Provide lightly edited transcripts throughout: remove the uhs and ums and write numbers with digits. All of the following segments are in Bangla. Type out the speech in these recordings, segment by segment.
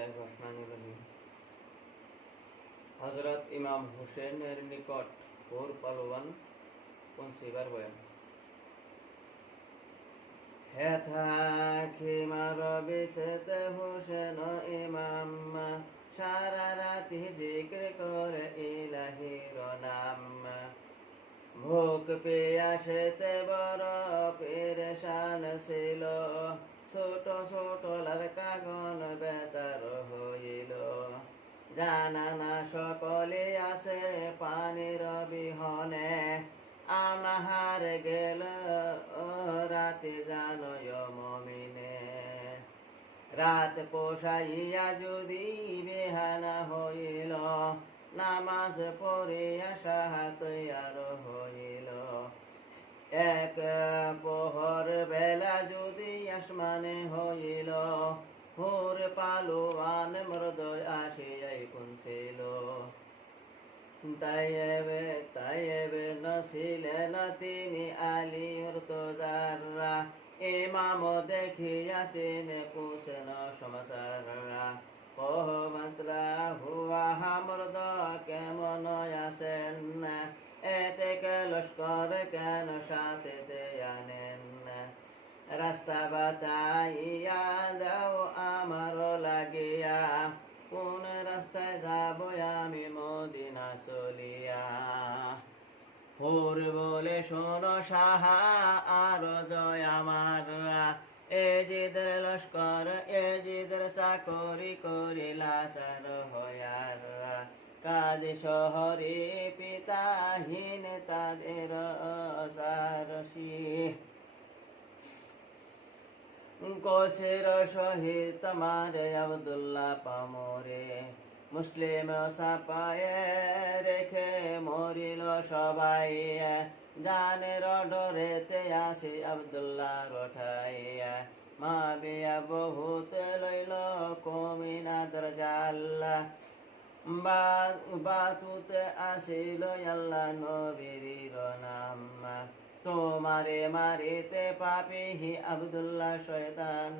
বিসমিল্লাহির রহমানির রহিম। হযরত ইমাম হুসেনের নিকট ঘোর পালোয়ান পৌঁছিবার বয়ান। হে থাকি মার বিশেতে হুসেন ইমাম, সারা রাতি জিকির করে ইলাহির নাম। ভোক পেয়াসেতে বড় পেরেশান ছিল, ছোট ছোট লড়কাগণ বেতার হইল। জানা না সকলে আছে পানির বিহনে, আমাহার গেল রাতে জানয় মমিনে। রাত পোষাইয়া যদি বেহানা হইল, নামাজ পড়িয়া সাহা তৈয়ার হইল। এক পোহর বেলা যদি আসমানে হইল, হুর পালোয়ান মৃদয় আসিয়াই পৌঁছিল। তাইবে নছিলেন তিনি আলী মুর্তজারা, ইমাম দেখিয়াছেন কুসেন সমাচারা। কহমাত্রা হুয়া হামর্দ কেমন আছেন, এতে লস্কর কেন সাথে আনেন। রাস্তা বাতাইয়া দাও আমার লাগিয়া, কোন রাস্তায় যাব আমি মদিনা চলিয়া। হুর বলে শোনো সাহা আর জয় আমার, এজিদের লস্কর এজিদের চাকরি করিলা সার হয়ার। কাজ শহরে পিতাহীন তাদের সারসী, কোসের সহিত মারে আব্দুল্লাহ পামরে। মুসলিম সাপায়ে রেখে মরিল সবাই, জানের ডরেতে আসে আব্দুল্লাহ রঠাইয়া। মা বিয়া বহুত লইল কমিনাদের জাল্লা, বাতুতে আসিল আল্লাহ নবীর নাম। তোমারে মারিতে পাপিহি আব্দুল্লাহ শয়তান,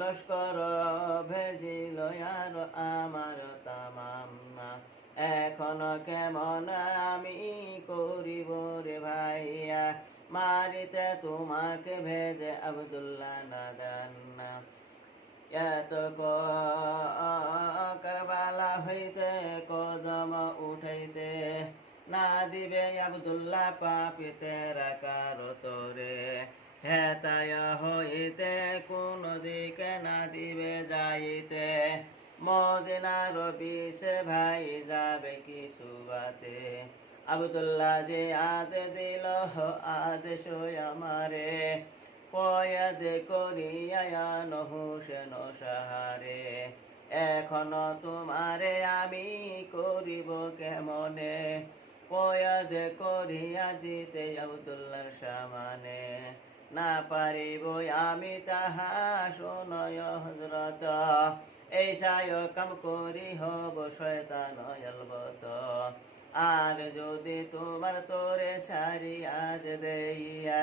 লস্কর ভেজিল আর আমার তামাম। এখন কেমন আমি করিব রে ভাইয়া, মারিতে তোমাকে ভেজে আব্দুল্লাহ নাদান। এত কারবালা হইতে কদম উঠাইতে, না দিবে আব্দুল্লাহ পাপিতে রাখার তোরে। হেতায় হইতে কোন দিকে না দিবে যাইতে, মদিনার বিষে ভাই যাবে কিছু বাতে। আব্দুল্লাহ যে আদে দিল আদেশ আমারে, কয়াদ করিয়া হুসেন সাহারে। এখন তোমারে আমি করিব কেমনে, কয়াদ করিয়া দিতে আব্দুল্লাহর সামানে। না পারিব আমি তাহা শোনয় হযরত, এই সায় কাম করি হব শয়তান আলবত। আর যদি তোমার তোরে সারি আজ দেইয়া,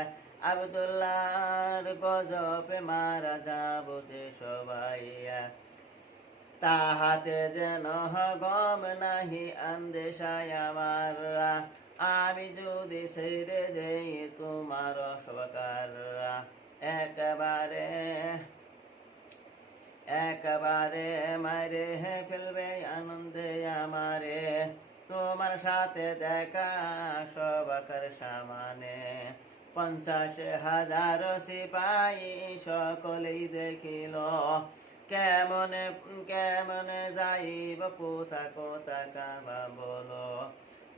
আব্দুল্লাহর গজবে মারা যাব যে সবাইয়া। তাহাতে যেন গম নাহি আন্দেশায় আমার, আমি যদি ছেড়ে দেই তোমার সবকার। একেবারে মারে ফেলবে আনন্দে আমারে, তোমার সাথে দেখা সবকার সামানে। 50,000 সিপাহী সকলেই দেখিল, কেমনে কেমনে যাইব কোথা কোথা কাবা বলো।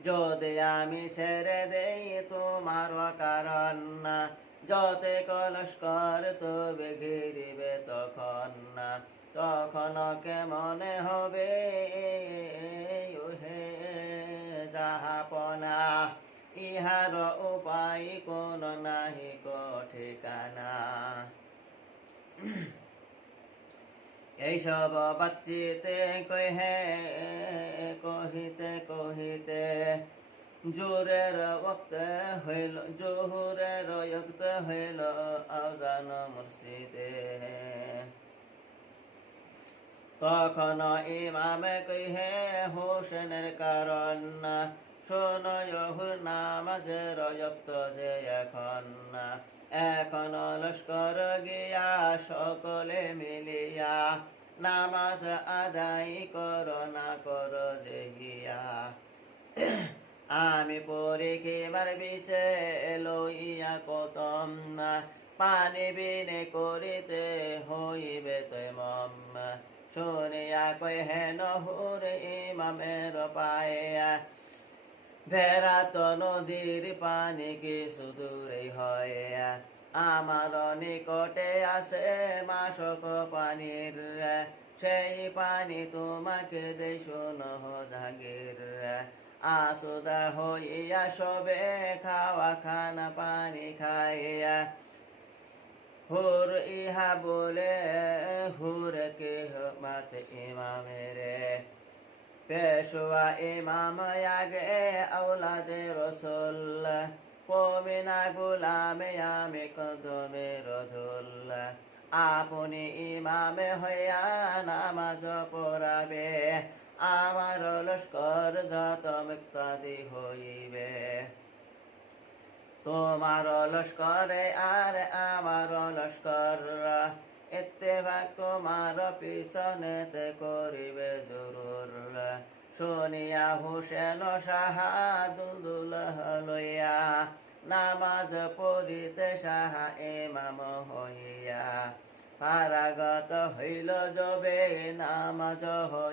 যদি আমি ছেড়ে দেই তোমার কারণ, যতে কলস্কর তবে ঘিরিবে তখন। তখন কেমনে হবে হে জাহাপনা, ইহার উপায় কোন নাহি কো ঠিকানা। এইসব বাচ্চিতে কহিতে কহিতে জোরের ওক্ত হইল, জোহরের ওক্ত হইল আজান মুর্শিদে। তখন ইমামে কহে হোসেনের কারণ শোনয়হুর নামাজের রক্ত যে এখন লস্কর গিয়া সকলে মিলিয়া নামাজ আদায় কর না কর যে গিয়া আমি পরীক্ষিবার বিছে লইয়া কতম পানি বিনে করিতে হইবে তৈমম শুনিয়া কই হেন হুর ইমামের পায়ে ভেড়াত নদীর পানি কিছু দূরে হয় আমার নিকটে আছে মাসক পানির সেই পানি তোমাকে দে শোনো জাগির আসুদা হইয়া সবে খাওয়া খানা পানি খাইয়া হুর ইহা বলে হুর কে মত ইমামের পেশোয়া ইমাম আগে আওলাদে রসুল কমিনা গুলামে আমি কদমের ধুল আপনি ইমামে হইয়া নামাজ পড়াবে আমার লস্কর যত মুক্তাদি হইবে তোমার লস্করে আর আমার লস্কর ইত্তেফাক তোমার পিছনেতে করিবে জরুর শুনিয়া হুসেন সাহা দুলদুল লইয়া নামাজ পড়িতে সাহা ইমাম হইয়া পারাগত হইল যবে নামাজ হইয়া